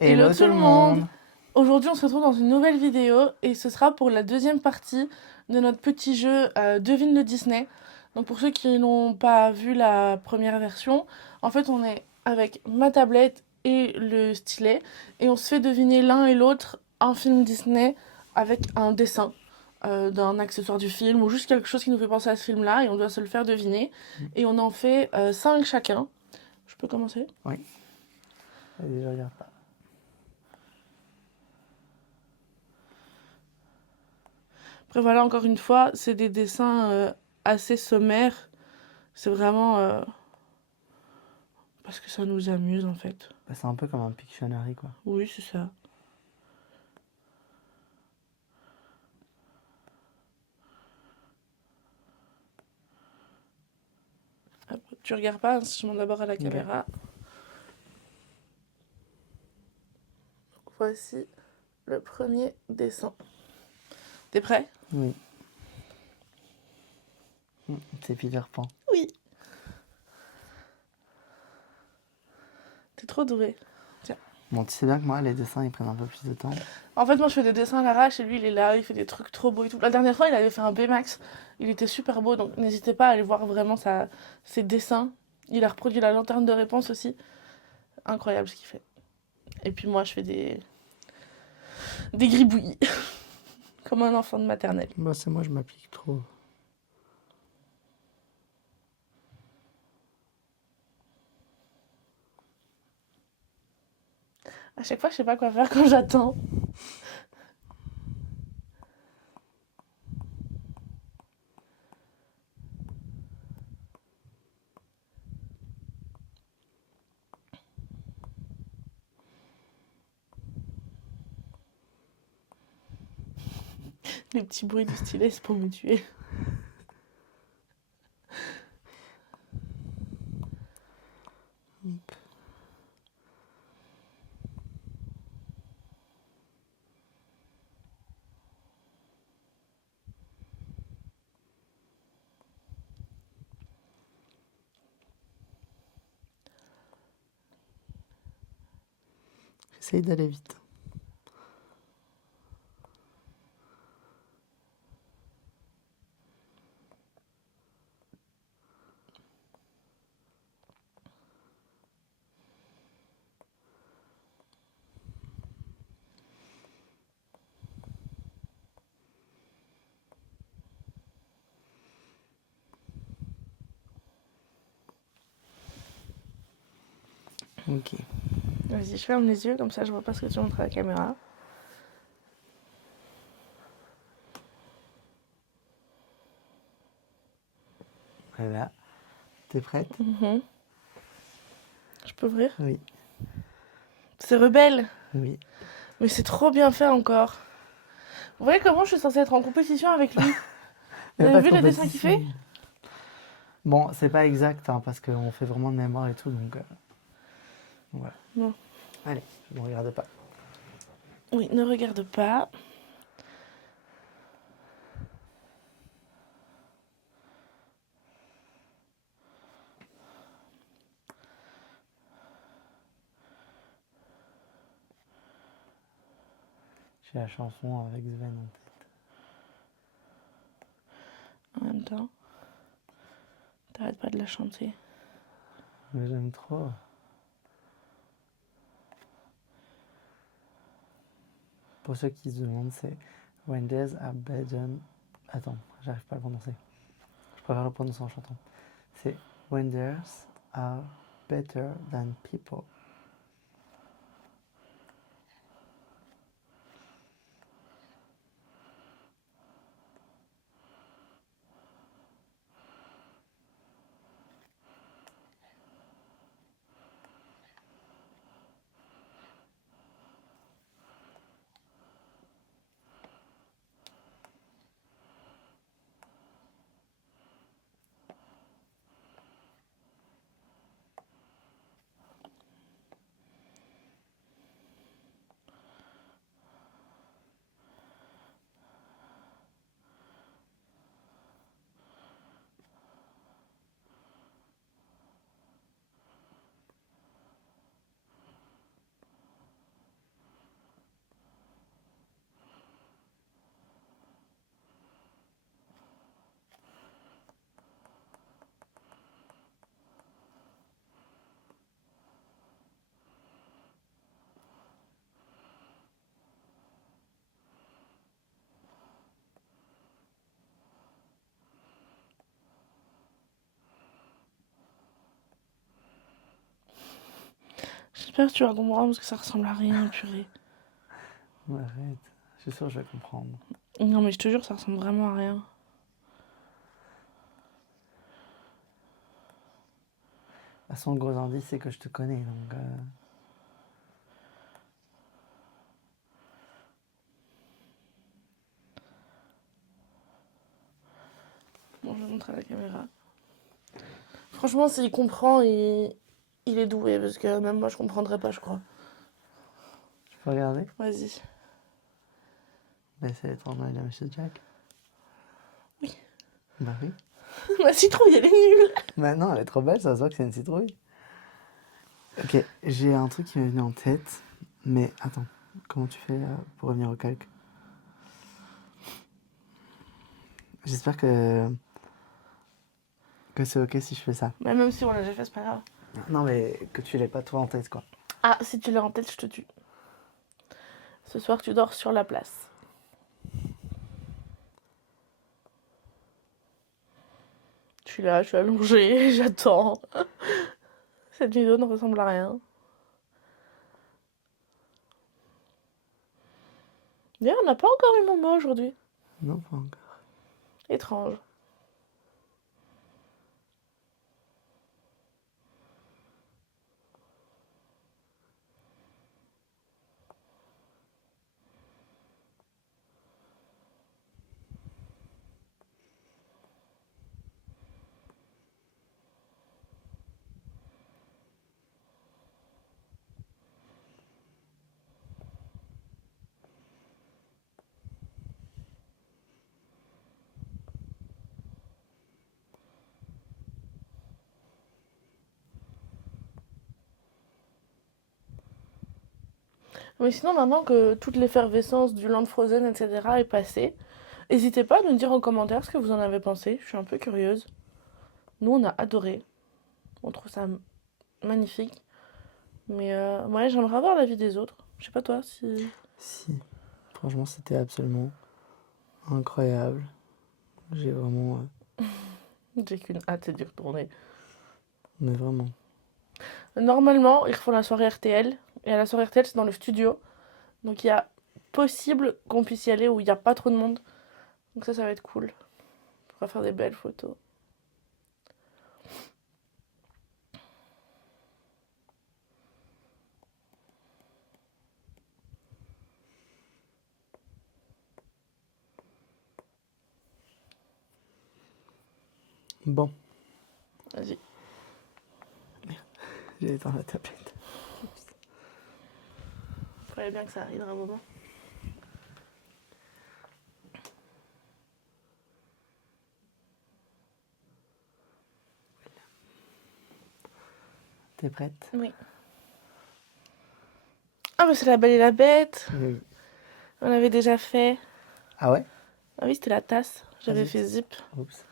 Hello tout le monde! Aujourd'hui on se retrouve dans une nouvelle vidéo et ce sera pour la deuxième partie de notre petit jeu Devine le Disney. Donc pour ceux qui n'ont pas vu la première version, en fait on est avec ma tablette et le stylet et on se fait deviner l'un et l'autre un film Disney avec un dessin d'un accessoire du film ou juste quelque chose qui nous fait penser à ce film-là et on doit se le faire deviner. Et on en fait 5 chacun. Je peux commencer? Oui. Allez, je regarde pas. Après voilà, encore une fois, c'est des dessins assez sommaires. C'est vraiment parce que ça nous amuse en fait. Bah, c'est un peu comme un Pictionary, quoi. Oui, c'est ça. Hop, tu regardes pas, je montre d'abord à la caméra. Donc, voici le premier dessin. T'es prêt? Oui. C'est Peter Pan. Oui. T'es trop doué. Bon, tu sais bien que moi, les dessins, ils prennent un peu plus de temps. En fait, moi, je fais des dessins à l'arrache et lui, il est là, il fait des trucs trop beaux et tout. La dernière fois, il avait fait un Baymax. Il était super beau, donc n'hésitez pas à aller voir vraiment ses dessins. Il a reproduit la lanterne de réponse aussi. Incroyable ce qu'il fait. Et puis moi, je fais des gribouillis. Comme un enfant de maternelle. Bah, c'est moi, je m'applique trop. À chaque fois, je sais pas quoi faire quand j'attends. Les petits bruits du stylet, c'est pour me tuer. J'essaye d'aller vite. Ok. Vas-y, je ferme les yeux, comme ça je vois pas ce que tu montres à la caméra. Voilà. T'es prête? Je peux ouvrir? Oui. C'est rebelle. Oui. Mais c'est trop bien fait encore. Vous voyez comment je suis censée être en compétition avec lui? Vous avez vu le dessin qu'il fait? Bon, c'est pas exact, hein, parce qu'on fait vraiment de mémoire et tout, donc... voilà. Non. Allez, ne regarde pas. Oui, ne regarde pas. J'ai la chanson avec Sven en tête. En même temps, t'arrêtes pas de la chanter. Mais j'aime trop. Pour ceux qui se demandent, c'est When there's a better... Attends, j'arrive pas à le prononcer. Je préfère le prononcer en chantant. C'est When there's are better than people. j'espère que tu vas comprendre parce que ça ressemble à rien, purée. Arrête, je suis sûr que je vais comprendre. Non, mais je te jure, ça ressemble vraiment à rien. De toute façon, le gros indice, c'est que je te connais, donc... Bon, je vais montrer à la caméra. Franchement, s'il comprend, il est doué parce que même moi, je comprendrais pas, je crois. Je peux regarder? Vas-y. Bah, c'est l'étendard de Monsieur Jack. Oui. Bah oui. Ma citrouille, elle est nulle. Bah non, elle est trop belle, ça se voit que c'est une citrouille. Ok, j'ai un truc qui m'est venu en tête, mais attends, comment tu fais pour revenir au calque? J'espère que c'est ok si je fais ça. Mais même si on l'a déjà fait, c'est pas grave. Non, mais que tu l'aies pas toi en tête, quoi. Ah, si tu l'as en tête, je te tue. Ce soir, tu dors sur la place. Je suis là, je suis allongée, j'attends. Cette vidéo ne ressemble à rien. D'ailleurs, on n'a pas encore eu Momo aujourd'hui. Non, pas encore. Étrange. Mais sinon, maintenant que toute l'effervescence du Land Frozen, etc. est passée, n'hésitez pas à nous dire en commentaire ce que vous en avez pensé. Je suis un peu curieuse. Nous, on a adoré. On trouve ça magnifique. Mais ouais, j'aimerais avoir l'avis des autres. Je sais pas toi si... Si, franchement, c'était absolument incroyable. J'ai vraiment... J'ai qu'une hâte d'y retourner. mais vraiment. Normalement, ils refont la soirée RTL. Et à la soirée RTL, c'est dans le studio. Donc il y a possible qu'on puisse y aller où il n'y a pas trop de monde. Donc ça va être cool. On pourra faire des belles photos. Bon, Vas-y. j'ai éteint la tablette. Fallait bien que ça arrive à un moment. T'es prête? Oui. Ah bah c'est la Belle et la Bête. Oui. On l'avait déjà fait. Ah ouais? Ah oui, c'était la tasse. J'avais zut. fait zip. Oups.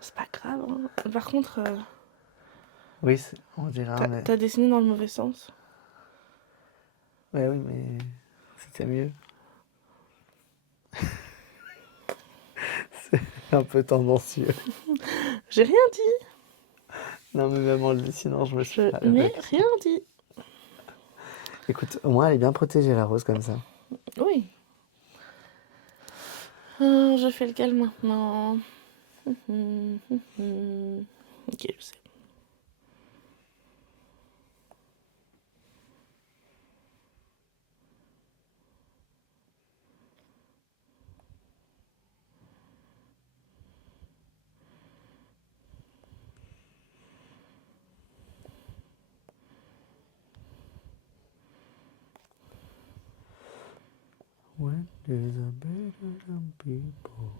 C'est pas grave. Hein. Par contre, Oui, on dirait un, mais... t'as dessiné dans le mauvais sens. Ouais, oui, mais c'était mieux. C'est un peu tendancieux. J'ai rien dit. Non, mais même en le dessinant, je me suis Je pas n'ai réfléchi. rien dit. Écoute, au moins, elle est bien protégée, la rose, comme ça. Oui. Je fais lequel maintenant? Ok, je sais. When days are better than people,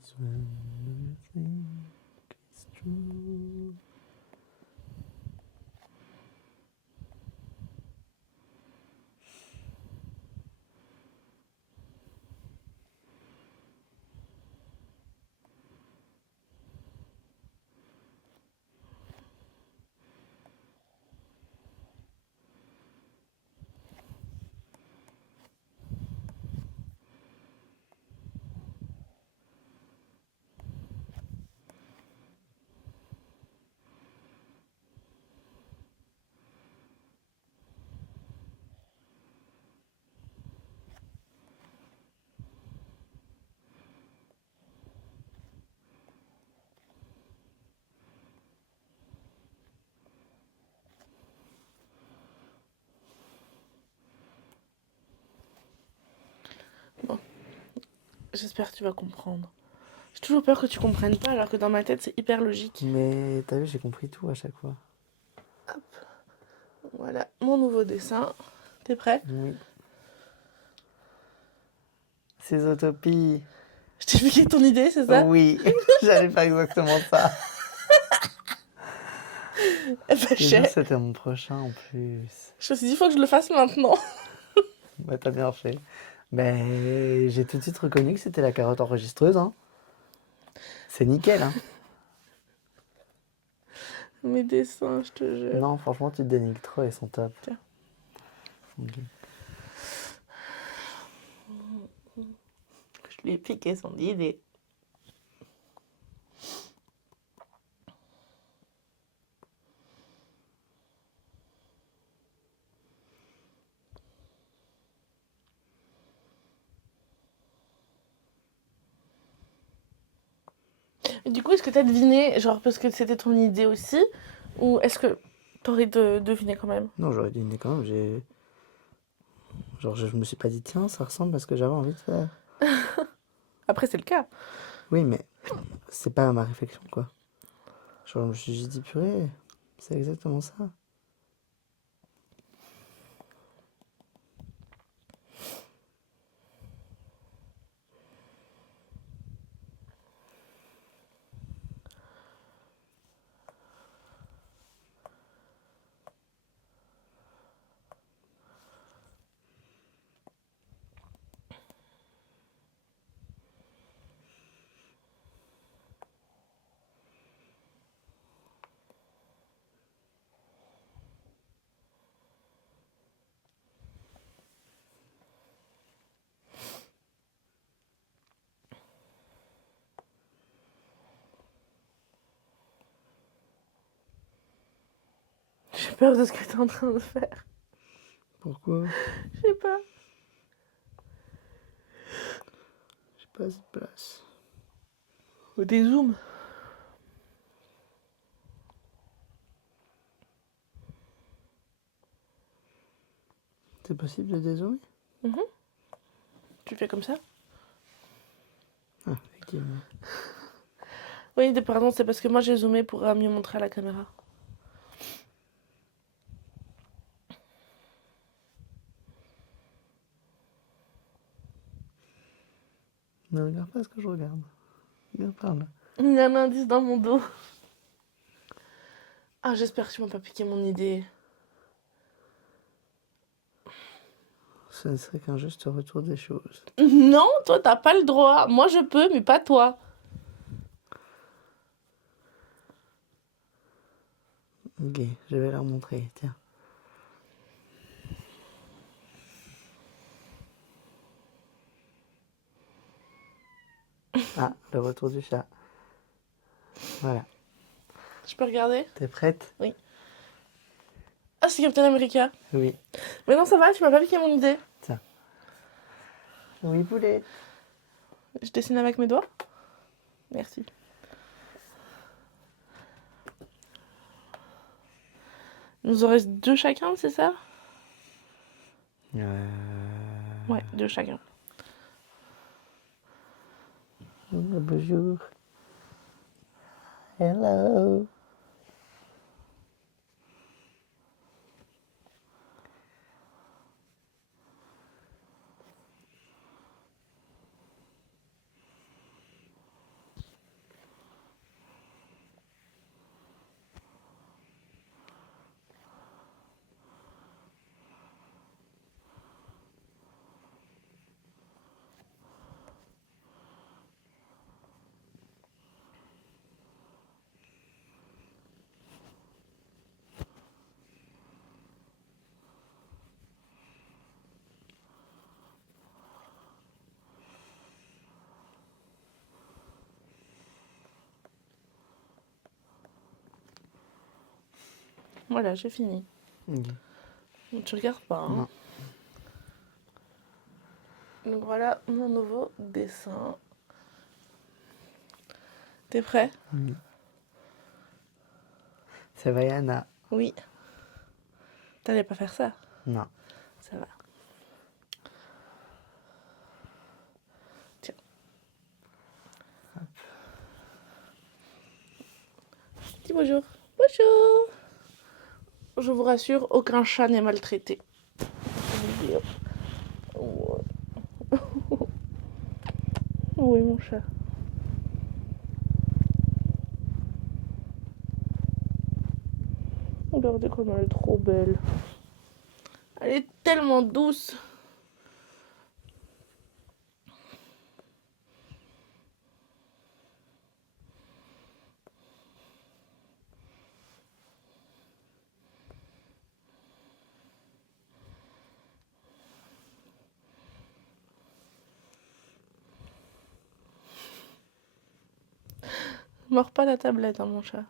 it's when everything is true. J'espère que tu vas comprendre. J'ai toujours peur que tu comprennes pas, alors que dans ma tête, c'est hyper logique. Mais t'as vu, j'ai compris tout à chaque fois. Voilà, mon nouveau dessin. T'es prêt? Oui. C'est Zootopie. Je t'ai piqué ton idée, c'est ça? Oui, j'allais faire exactement ça. Eh ben, Je veux dire, c'était mon prochain en plus. Je me suis dit, il faut que je le fasse maintenant. Bah, t'as bien fait. Mais j'ai tout de suite reconnu que c'était la carotte enregistreuse, hein. C'est nickel, hein. Mes dessins, je te jure. Non, franchement, tu te dénigres trop, ils sont top. Tiens. Ok. Je lui ai piqué son idée. Et du coup, est-ce que t'as deviné, genre parce que c'était ton idée aussi, ou est-ce que t'aurais deviné quand même? Non, j'aurais deviné quand même. Genre, je me suis pas dit, tiens, ça ressemble à ce que j'avais envie de faire. Après, c'est le cas. Oui, mais c'est pas ma réflexion, quoi. Genre, je me suis juste dit, purée, c'est exactement ça. J'ai peur de ce que t'es en train de faire. Pourquoi? Je sais pas. J'ai pas assez de place. Ou des zooms. C'est possible de dézoomer? Tu fais comme ça? Ah, effectivement. Oui, pardon, c'est parce que moi j'ai zoomé pour mieux montrer à la caméra. Ne regarde pas ce que je regarde. Regarde par là. Il y a un indice dans mon dos. Ah, j'espère que tu m'as pas piqué mon idée. Ce ne serait qu'un juste retour des choses. Non, toi t'as pas le droit. Moi je peux, mais pas toi. Ok, je vais leur montrer, tiens. Ah, le retour du chat. Voilà. Je peux regarder? T'es prête? Ah, c'est Captain America. Oui. Mais non, ça va, tu m'as pas piqué mon idée. Tiens. Oui, poulet. Je dessine avec mes doigts. Merci. Il nous en reste 2 chacun, c'est ça? Ouais, 2 chacun. Bonjour. Hello. Voilà, j'ai fini. Ok. Donc, tu regardes pas, hein. Non. Donc voilà mon nouveau dessin. T'es prêt? Oui. C'est Vaiana. Oui. T'allais pas faire ça? Non. Ça va. Tiens. Dis bonjour. Bonjour. Je vous rassure, aucun chat n'est maltraité. Oui, mon chat. Regardez comme elle est trop belle. Elle est tellement douce. Mords pas la tablette, hein, mon chat.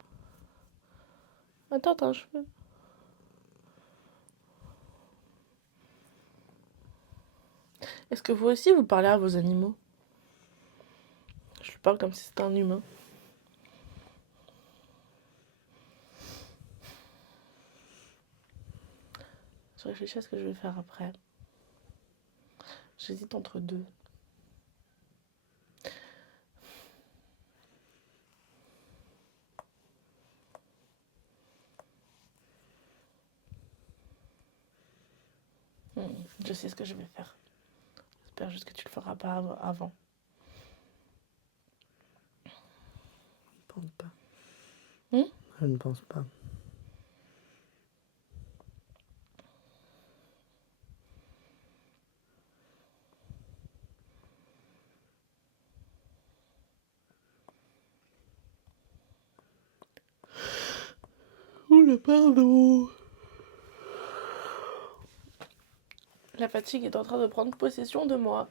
Attends, attends, je peux. Est-ce que vous aussi, vous parlez à vos animaux? Je lui parle comme si c'était un humain. Je réfléchis à ce que je vais faire après. J'hésite entre deux. Je sais ce que je vais faire. J'espère juste que tu le feras pas avant. Je ne pense pas. Hmm? Je ne pense pas. Oh là, pardon. La fatigue est en train de prendre possession de moi.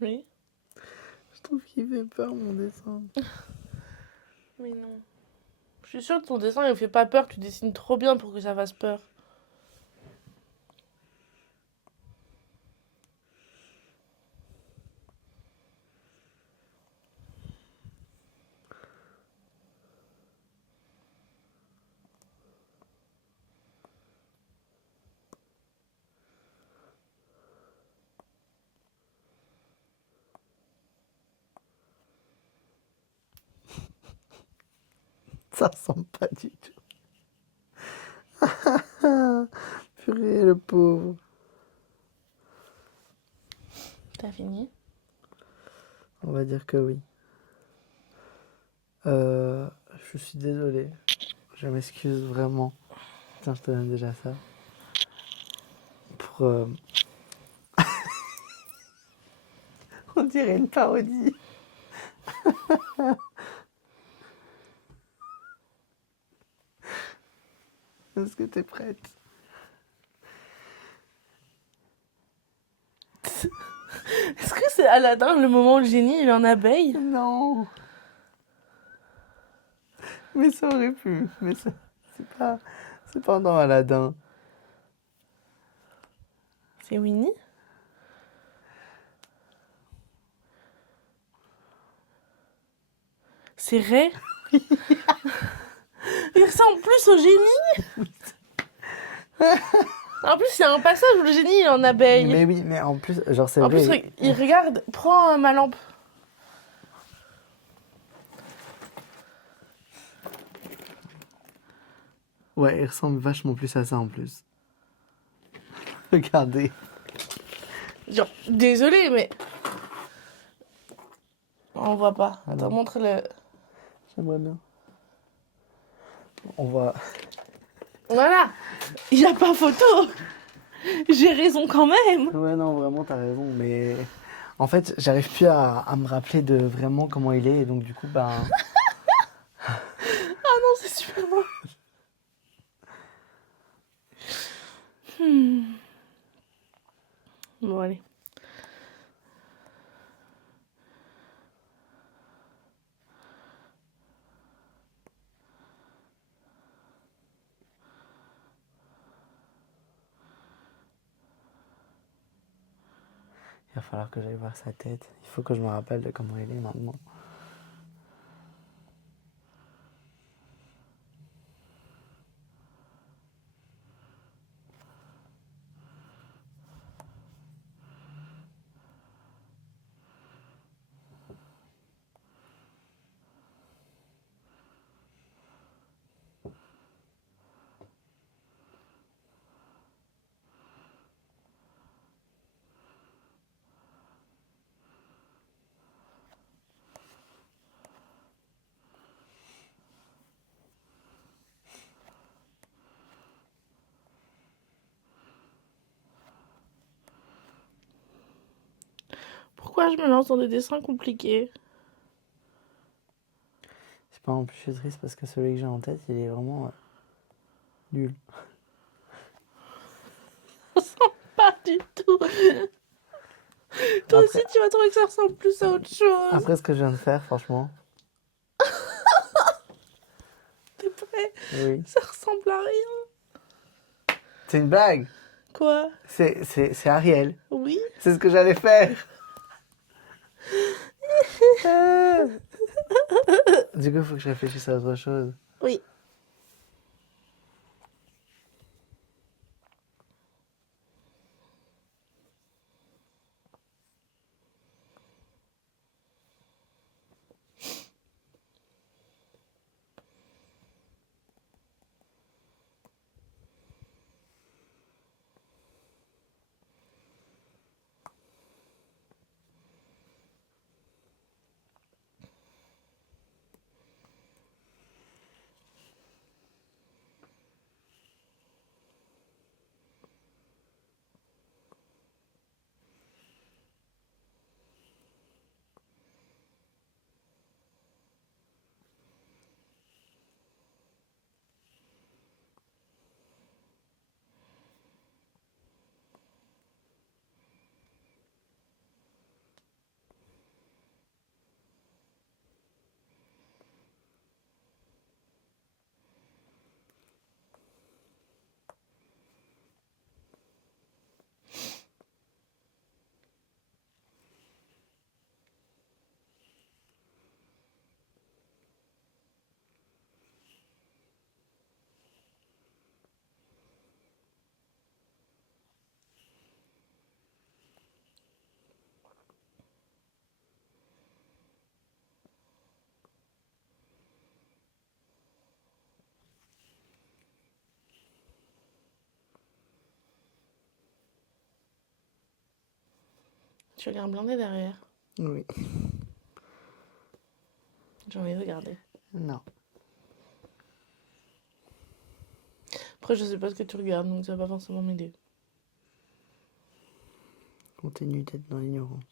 Oui. Je trouve qu'il fait peur, mon dessin. Mais non. Je suis sûre que ton dessin il fait pas peur. Tu dessines trop bien pour que ça fasse peur. Ça ressemble pas du tout. Purée, le pauvre. T'as fini? On va dire que oui. Je suis désolé. Je m'excuse vraiment. Tiens, je te donne déjà ça. Pour. On dirait une parodie. Est-ce que t'es prête? Est-ce que c'est Aladdin le moment où le génie il est en abeille? Non. Mais ça aurait pu. Mais c'est pas dans Aladdin. C'est Winnie? C'est Ray? Il ressemble plus au génie? En plus, il y a un passage où le génie il est en abeille. Mais oui, mais en plus, genre c'est En plus, vrai. il regarde. Prends ma lampe. Ouais, il ressemble vachement plus à ça en plus. Regardez. Genre, désolé, mais... On voit pas. Ah Attends, non. montre le... J'aimerais bien. On va... Voilà. Il n'y a pas photo. J'ai raison quand même. Ouais, non, vraiment, t'as raison, mais... En fait, j'arrive plus à me rappeler de vraiment comment il est, et donc du coup, ben... Ah non, c'est super beau. Bon, allez. Il va falloir que j'aille voir sa tête. Il faut que je me rappelle de comment il est maintenant. Pourquoi je me lance dans des dessins compliqués? Je sais pas, en plus, je suis triste parce que celui que j'ai en tête, il est vraiment nul. Pas du tout. Toi Après- aussi, tu vas trouver que ça ressemble plus à autre chose. Après ce que je viens de faire, franchement, T'es prêt? oui. Ça ressemble à rien. C'est une blague. Quoi? C'est Ariel. Oui. C'est ce que j'allais faire. Du coup, il faut que je réfléchisse à autre chose. Oui. Tu regardes blindé derrière. Oui. J'ai envie de regarder. Non. Après, je sais pas ce que tu regardes, donc ça va pas forcément m'aider. Continue d'être dans l'ignorance.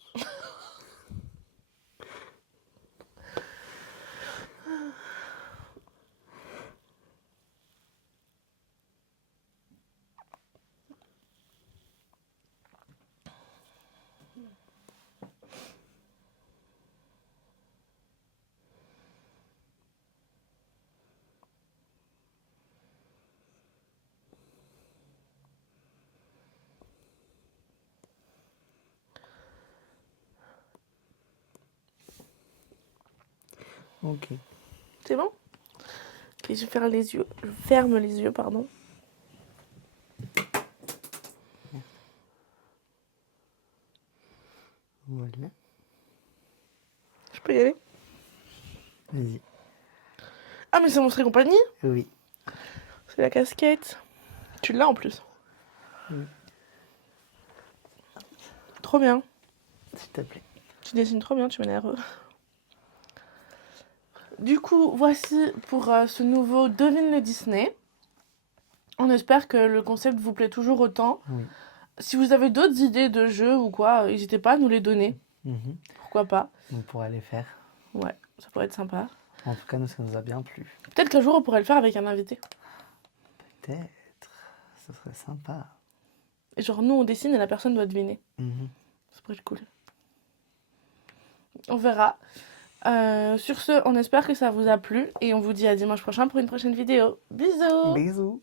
Ok. C'est bon? Et je ferme les yeux. Je ferme les yeux, pardon. Voilà. Je peux y aller? Vas-y. Ah, mais c'est Monstre et compagnie? Oui. C'est la casquette. Tu l'as en plus. Oui. trop bien. S'il te plaît. Tu dessines trop bien, tu m'énerves. Du coup, voici pour ce nouveau Devine le Disney. On espère que le concept vous plaît toujours autant. Oui. Si vous avez d'autres idées de jeux ou quoi, n'hésitez pas à nous les donner. Mhm. Pourquoi pas? On pourrait les faire. Ouais, ça pourrait être sympa. En tout cas, nous, ça nous a bien plu. Peut-être qu'un jour on pourrait le faire avec un invité. Peut-être. Ce serait sympa. Et genre nous on dessine et la personne doit deviner. Mhm. Ça pourrait être cool. On verra. Sur ce, on espère que ça vous a plu et on vous dit à dimanche prochain pour une prochaine vidéo. Bisous! Bisous.